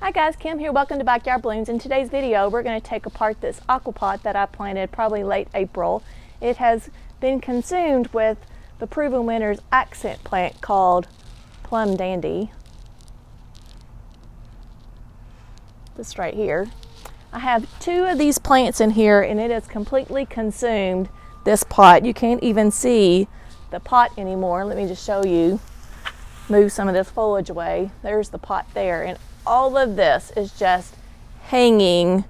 Hi guys, Kim here. Welcome to Backyard Blooms. In today's video, we're going to take apart this aqua pot that I planted probably late April. It has been consumed with the Proven Winners accent plant called Plum Dandy. This right here. I have two of these plants in here and it has completely consumed this pot. You can't even see the pot anymore. Let me just show you. Move some of this foliage away. There's the pot there, and all of this is just hanging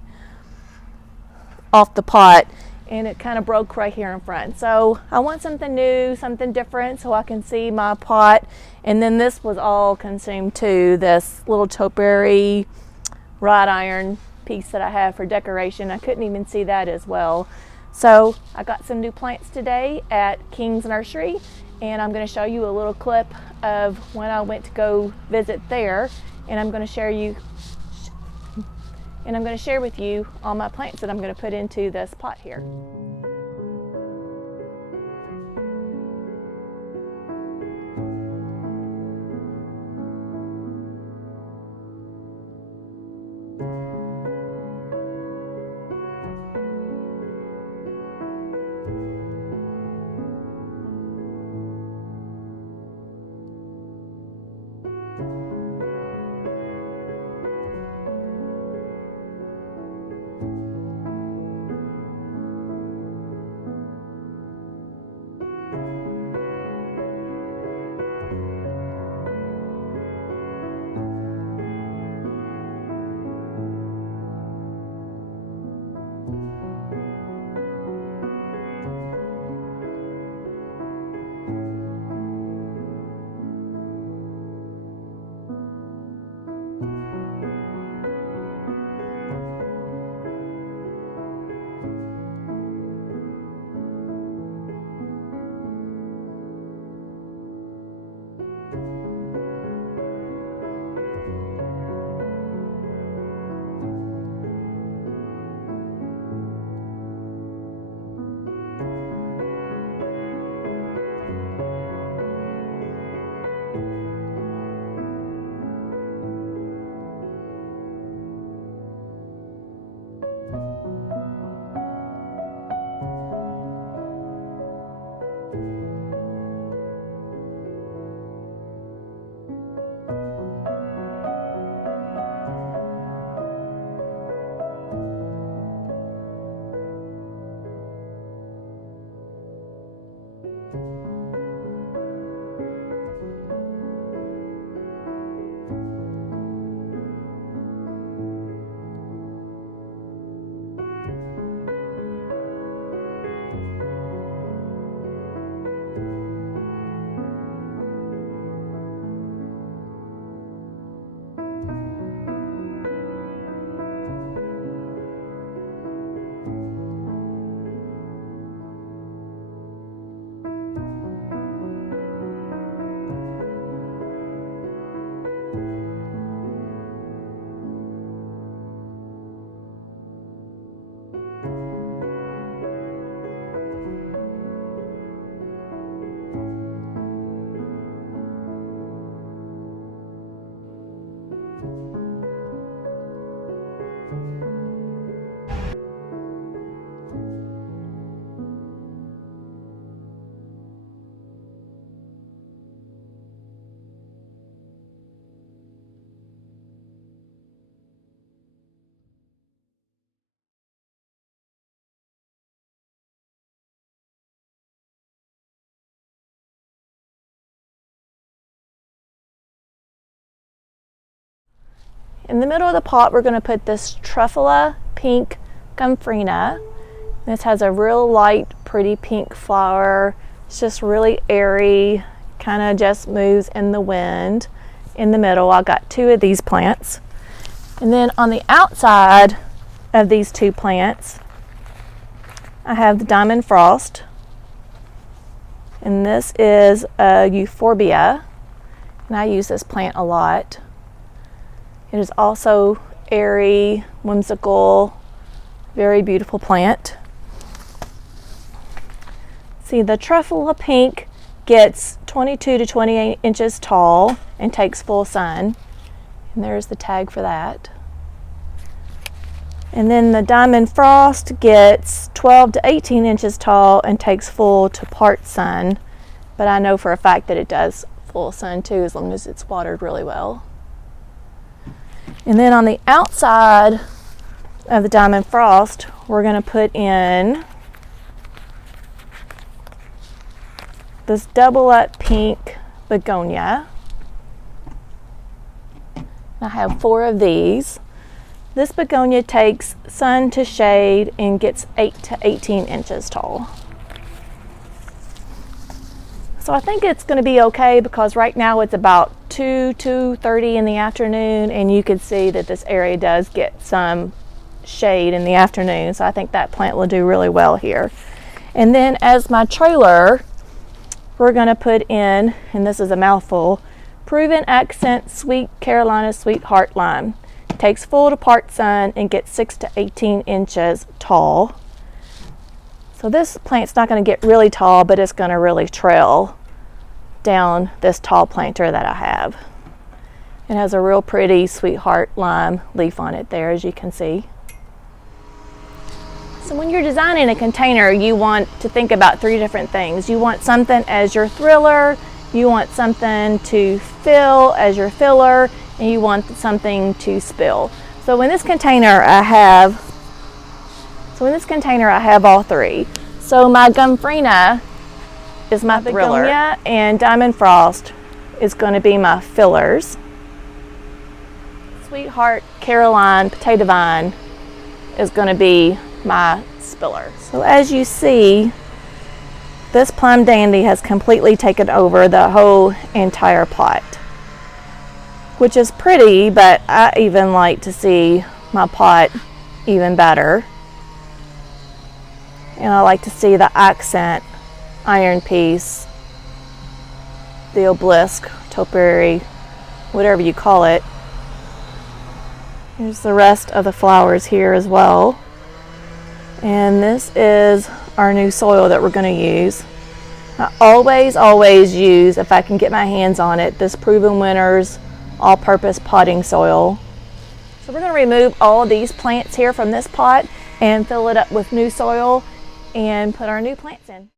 off the pot, and it kind of broke right here in front. So I want something new, something different, so I can see my pot. And then this was all consumed too, this little topiary wrought iron piece that I have for decoration. I couldn't even see that as well. So I got some new plants today at King's Nursery, and I'm going to show you a little clip of when I went to go visit there, and I'm going to share with you all my plants that I'm going to put into this pot here. In the middle of the pot, we're going to put this Truffula Pink Gomphrena. This has a real light, pretty pink flower. It's just really airy, kind of just moves in the wind. In the middle, I got two of these plants. And then on the outside of these two plants, I have the Diamond Frost. And this is a Euphorbia, and I use this plant a lot. It is also airy, whimsical, very beautiful plant. See, the Truffula Pink gets 22 to 28 inches tall and takes full sun. And there's the tag for that. And then the Diamond Frost gets 12 to 18 inches tall and takes full to part sun. But I know for a fact that it does full sun too, as long as it's watered really well. And then on the outside of the Diamond Frost, we're going to put in this double up Pink Begonia. I have 4 of these. This begonia takes sun to shade and gets 8 to 18 inches tall. So I think it's going to be okay, because right now it's about 2:30 in the afternoon, and you can see that this area does get some shade in the afternoon. So I think that plant will do really well here. And then as my trailer, we're going to put in, and this is a mouthful, Proven Accent Sweet Carolina Sweetheart Lime. Takes full to part sun and gets 6 to 18 inches tall. So this plant's not going to get really tall, but it's going to really trail down this tall planter that I have. It has a real pretty sweetheart lime leaf on it there, as you can see. So when you're designing a container, you want to think about 3 different things. You want something as your thriller, you want something to fill as your filler, and you want something to spill. So in this container I have all 3. So my Gomphrena is my thriller, Begonia, and Diamond Frost is going to be my fillers. Sweetheart Caroline Potato Vine is going to be my spiller. So as you see, this Plum Dandy has completely taken over the whole entire pot, which is pretty, but I even like to see my pot even better. And I like to see the accent iron piece, the obelisk, topiary, whatever you call it. Here's the rest of the flowers here as well. And this is our new soil that we're going to use. I always use, if I can get my hands on it, this Proven Winners all-purpose potting soil. So we're going to remove all of these plants here from this pot and fill it up with new soil and put our new plants in.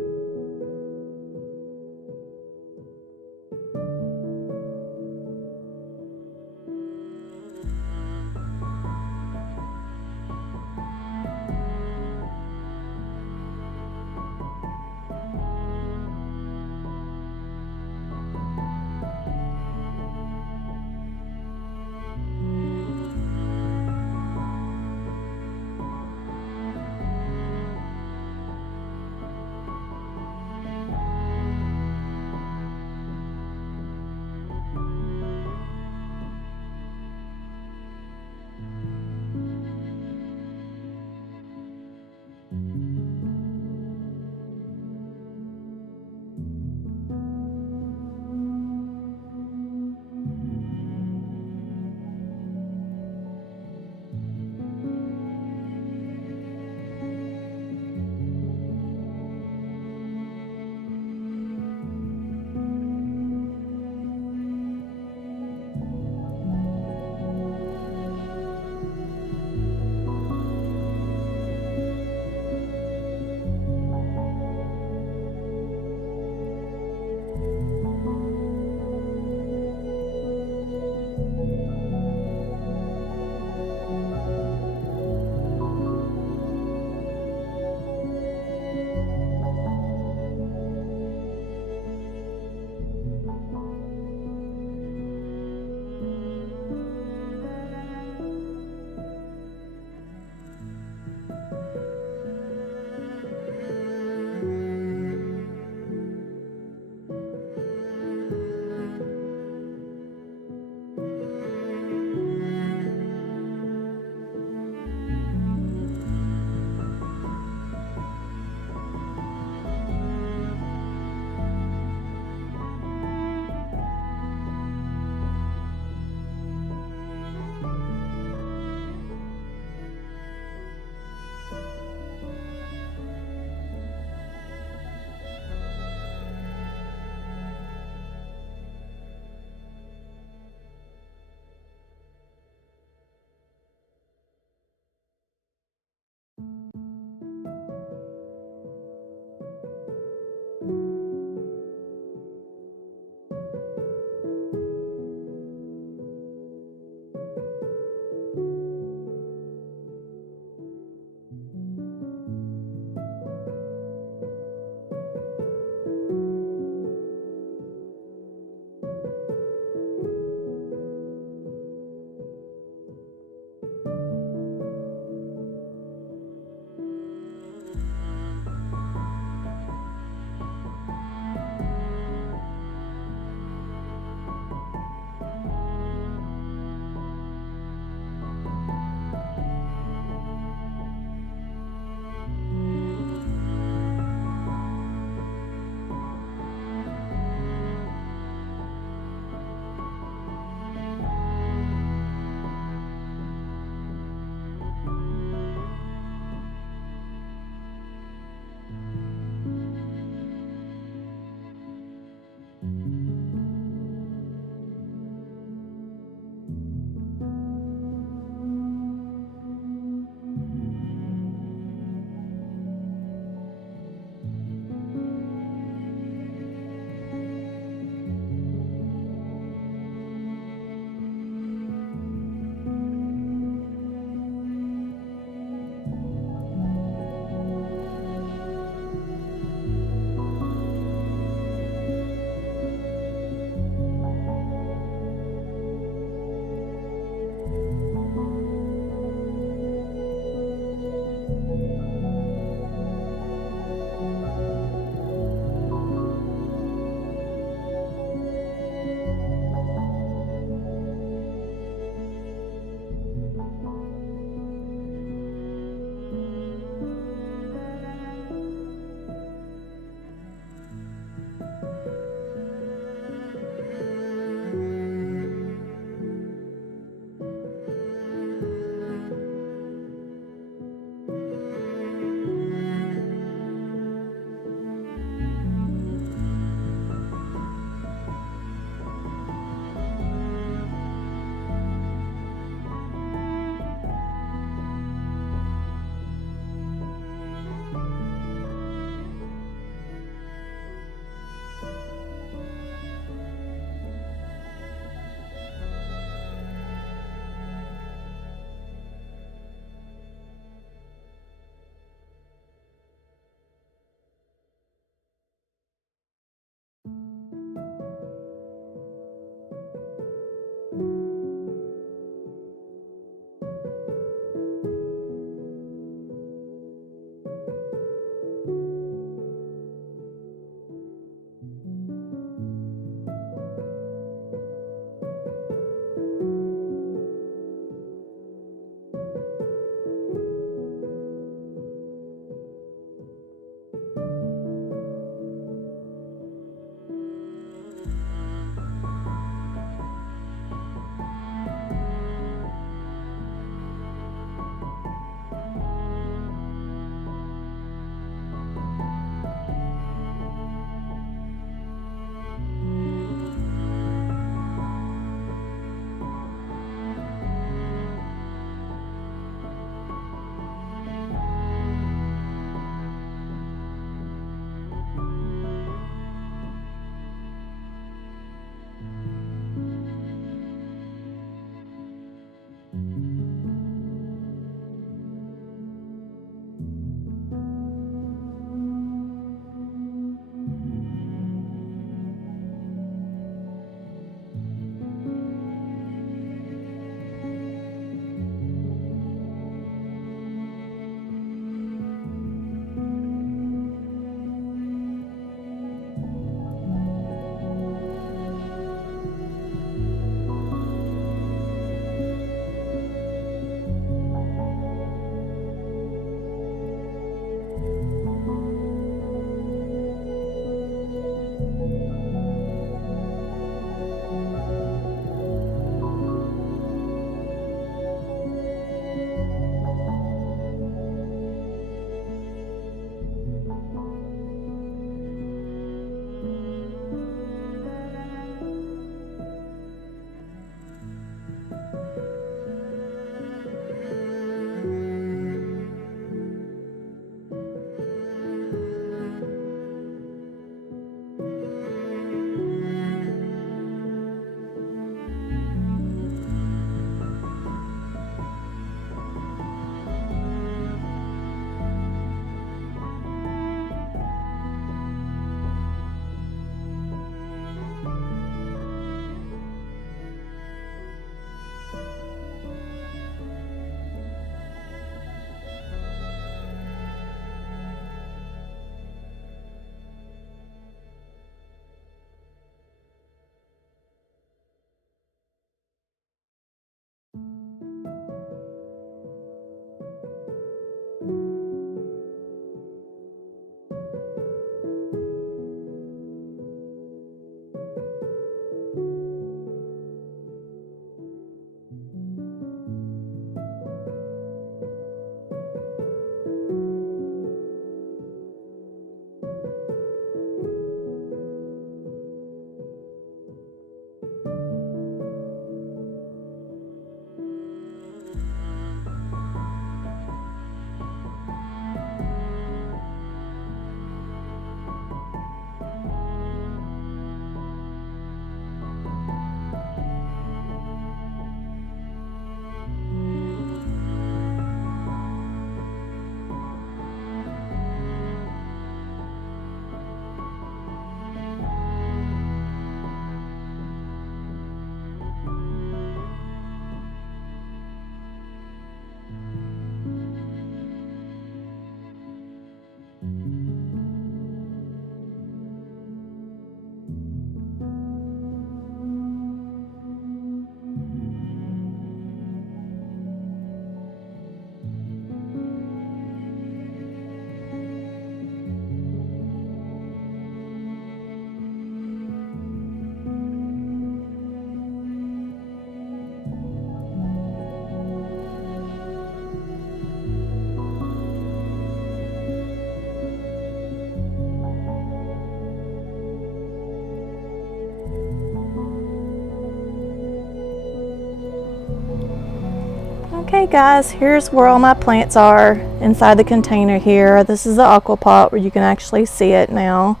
Okay guys, here's where all my plants are inside the container here. This is the aqua pot where you can actually see it now.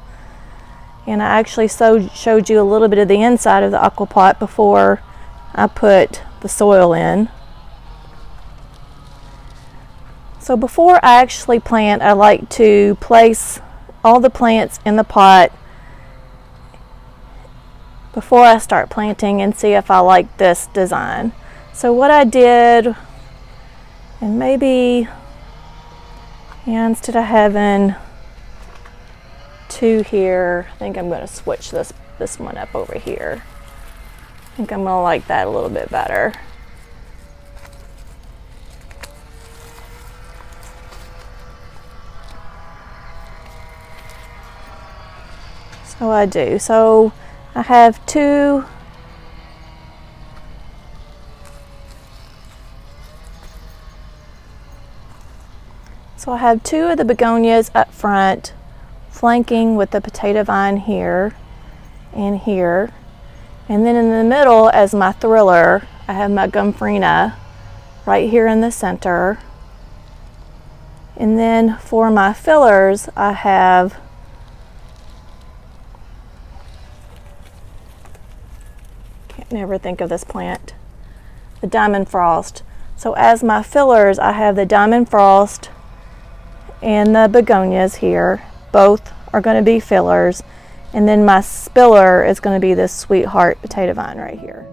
And I actually showed you a little bit of the inside of the aqua pot before I put the soil in. So before I actually plant, I like to place all the plants in the pot before I start planting and see if I like this design. So what I did, and maybe, yeah, instead of having two here, I think I'm going to switch this one up over here. I think I'm going to like that a little bit better. So I do. So I have two. So I have two of the begonias up front, flanking with the potato vine here and here. And then in the middle, as my thriller, I have my Gomphrena right here in the center. And then for my fillers, I have can't never think of this plant, the Diamond Frost. So as my fillers, I have the Diamond Frost and the begonias here. Both are going to be fillers. And then my spiller is going to be this Sweetheart potato vine right here.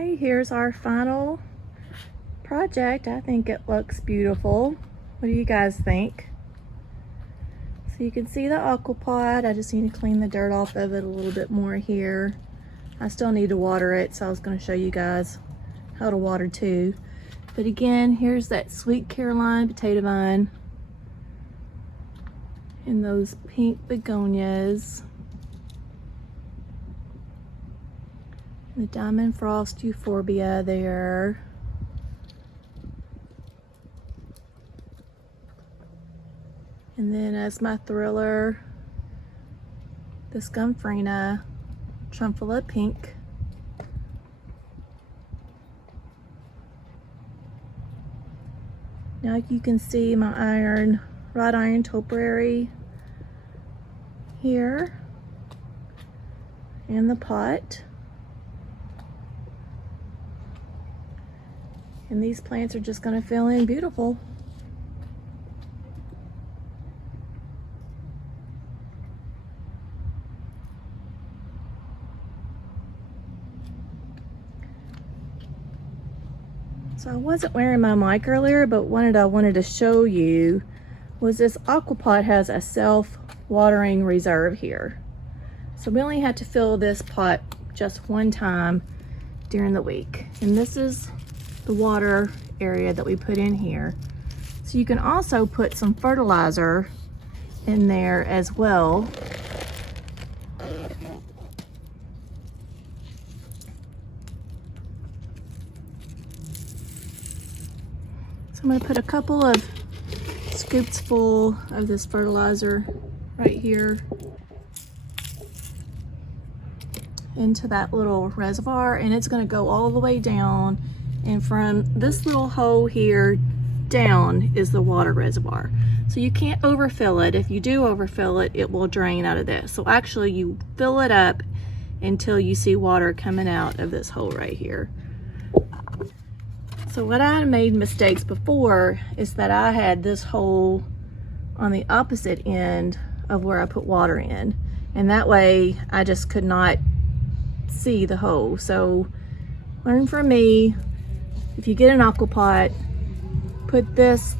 Okay, here's our final project. I think it looks beautiful. What do you guys think? So you can see the aqua pot. I just need to clean the dirt off of it a little bit more here. I still need to water it, so I was going to show you guys how to water too. But again, here's that sweet Caroline potato vine and those pink begonias. The diamond frost euphorbia there. And then as my thriller, this Gomphrena, Truffula Pink. Now you can see my wrought iron topiary here in the pot. And these plants are just going to fill in beautiful. So I wasn't wearing my mic earlier, but what I wanted to show you was this aqua pot has a self-watering reserve here. So we only had to fill this pot just one time during the week. And this is the water area that we put in here. So you can also put some fertilizer in there as well. So I'm going to put a couple of scoops full of this fertilizer right here into that little reservoir, and it's going to go all the way down, and from this little hole here down is the water reservoir. So you can't overfill it. If you do overfill it, it will drain out of this. So actually you fill it up until you see water coming out of this hole right here. So what I made mistakes before is that I had this hole on the opposite end of where I put water in, and that way I just could not see the hole. So learn from me. If you get an aqua pot,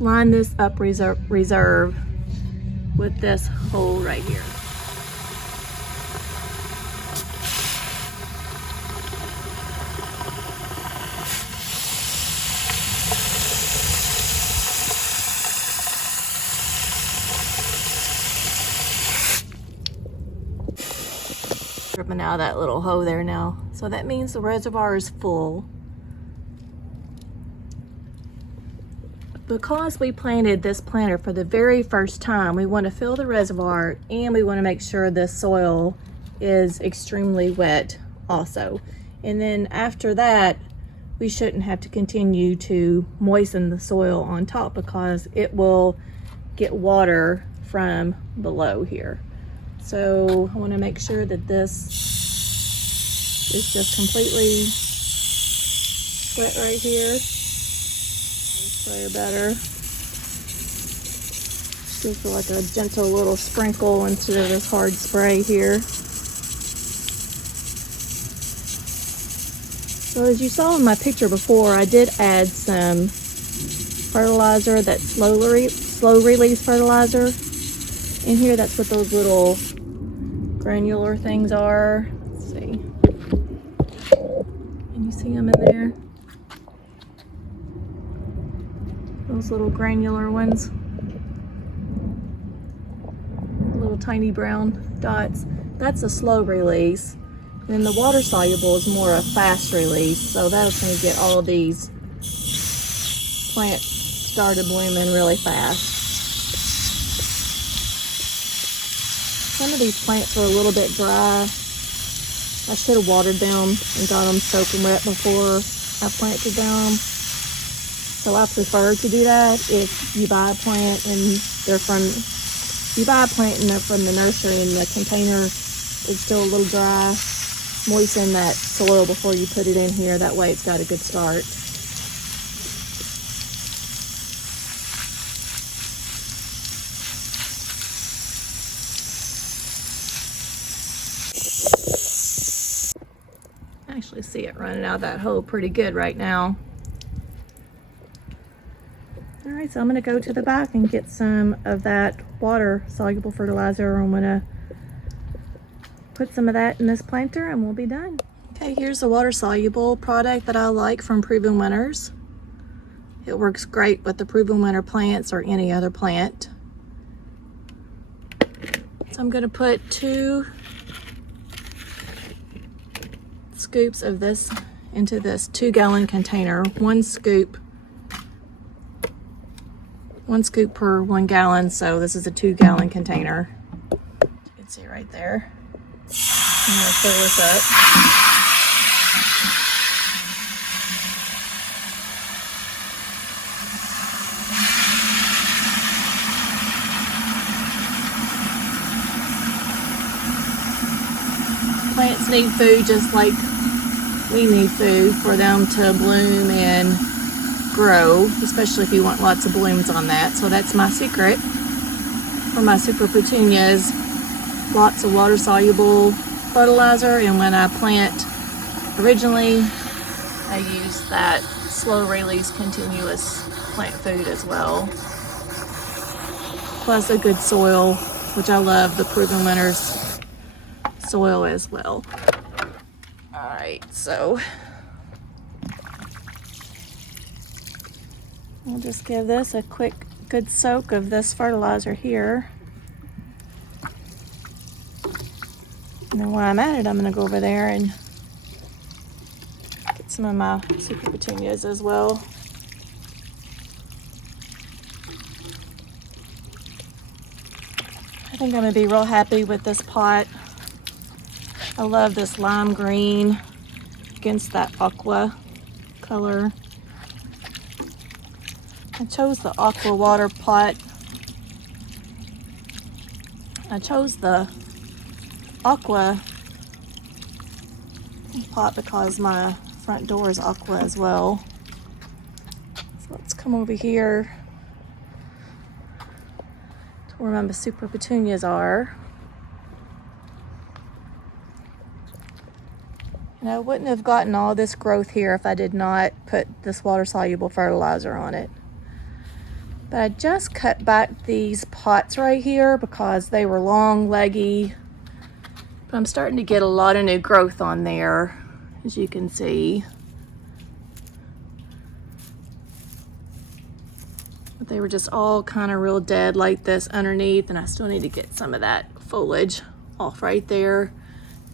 line this up reserve with this hole right here. Dripping out of that little hole there now. So that means the reservoir is full. Because we planted this planter for the very first time, we want to fill the reservoir and we want to make sure the soil is extremely wet also. And then after that, we shouldn't have to continue to moisten the soil on top because it will get water from below here. So I want to make sure that this is just completely wet right here. Spray better. Just like a gentle little sprinkle instead of this hard spray here. So as you saw in my picture before, I did add some fertilizer, that slow release fertilizer in here. That's what those little granular things are. Let's see. Can you see them in there? Those little granular ones. Little tiny brown dots. That's a slow release. And then the water soluble is more a fast release. So that's going to get all of these plants started blooming really fast. Some of these plants are a little bit dry. I should have watered them and got them soaking wet before I planted them. So I prefer to do that if you buy a plant and they're from the nursery and the container is still a little dry. Moisten that soil before you put it in here. That way it's got a good start. actually see it running out of that hole pretty good right now. All right, so I'm gonna go to the back and get some of that water soluble fertilizer. I'm gonna put some of that in this planter and we'll be done. Okay, here's the water soluble product that I like from Proven Winners. It works great with the Proven Winner plants or any other plant. So I'm gonna put 2 scoops of this into this 2-gallon container. 1 scoop per 1 gallon, so this is a 2-gallon container. You can see right there. I'm gonna fill this up. Plants need food just like we need food for them to bloom and grow, especially if you want lots of blooms on that. So that's my secret for my super petunias. Lots of water soluble fertilizer, and when I plant originally I use that slow release continuous plant food as well, plus a good soil, which I love the Proven Winners soil as well. All right, so I'll just give this a quick good soak of this fertilizer here. And then while I'm at it, I'm gonna go over there and get some of my super petunias as well. I think I'm gonna be real happy with this pot. I love this lime green against that aqua color. I chose the aqua water pot. I chose the aqua pot because my front door is aqua as well. So let's come over here to where my super petunias are. And I wouldn't have gotten all this growth here if I did not put this water soluble fertilizer on it. But I just cut back these pots right here because they were long, leggy. But I'm starting to get a lot of new growth on there, as you can see. But they were just all kind of real dead like this underneath, and I still need to get some of that foliage off right there.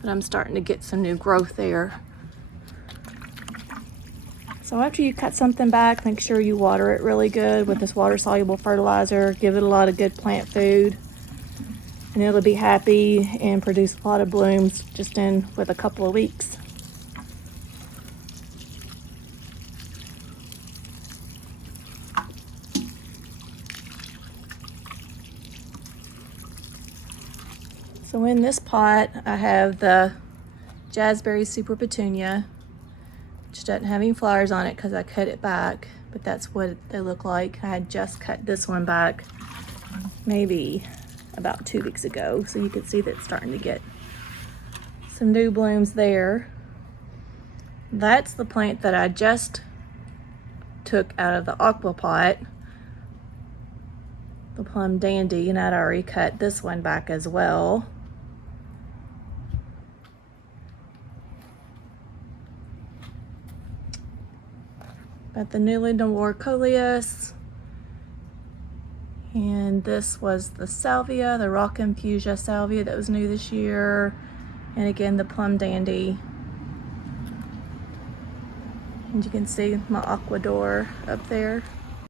But I'm starting to get some new growth there. So after you cut something back, make sure you water it really good with this water soluble fertilizer. Give it a lot of good plant food, and it'll be happy and produce a lot of blooms just in with a couple of weeks. So in this pot, I have the Jazzberry Super Petunia, which doesn't have any flowers on it because I cut it back, but that's what they look like. I had just cut this one back maybe about 2 weeks ago, so you can see that it's starting to get some new blooms there. That's the plant that I just took out of the aqua pot, the Plum Dandy, and I'd already cut this one back as well. Got the newly Noir Coleus, and this was the Salvia, the Rockin' Fuchsia Salvia that was new this year, and again the Plum Dandy. And you can see my aqua door up there.